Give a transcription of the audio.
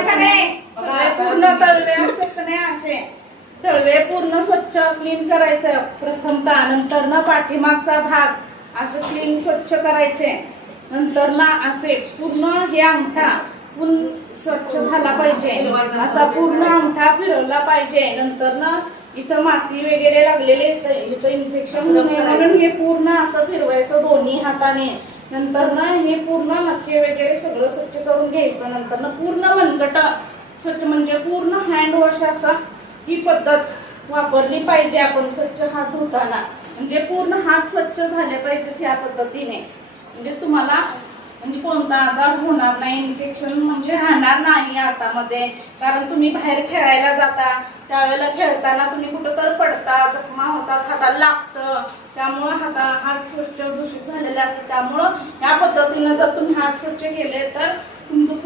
पूर्ण तळवे असतात का नाही असे तळवे पूर्ण स्वच्छ क्लीन करायचं प्रथमतः, नंतर ना पाठीमागचा भाग असं क्लीन स्वच्छ करायचे, नंतर ना असे पूर्ण हे अंगठा पूर्ण स्वच्छ झाला पाहिजे, असा पूर्ण अंगठा फिरवला पाहिजे, नंतर ना इथं माती वगैरे लागलेले इथं इन्फेक्शन म्हणून हे पूर्ण असं फिरवायचं दोन्ही हाताने, नंतर ना हे पूर्ण नखे वगैरे सगळं स्वच्छ करून घ्यायचं, नंतर ना पूर्ण मनगट स्वच्छ म्हणजे पूर्ण हँड वॉश असा ही पद्धत वापरली पाहिजे आपण स्वच्छ हात धुताना, म्हणजे पूर्ण हात स्वच्छ झाले पाहिजेत ह्या पद्धतीने, म्हणजे तुम्हाला म्हणजे कोणता आजार होणार नाही, इन्फेक्शन म्हणजे राहणार नाही हातामध्ये, कारण तुम्ही बाहेर खेळायला जाता त्यावेळेला खेळताना तुम्ही कुठं तर पडता, जखमा होतात, हाताला लागतं, त्यामुळं हात स्वच्छ दूषित झालेले असतात, त्यामुळं या पद्धतीने जर तुम्ही हात स्वच्छ केले तर तुमचं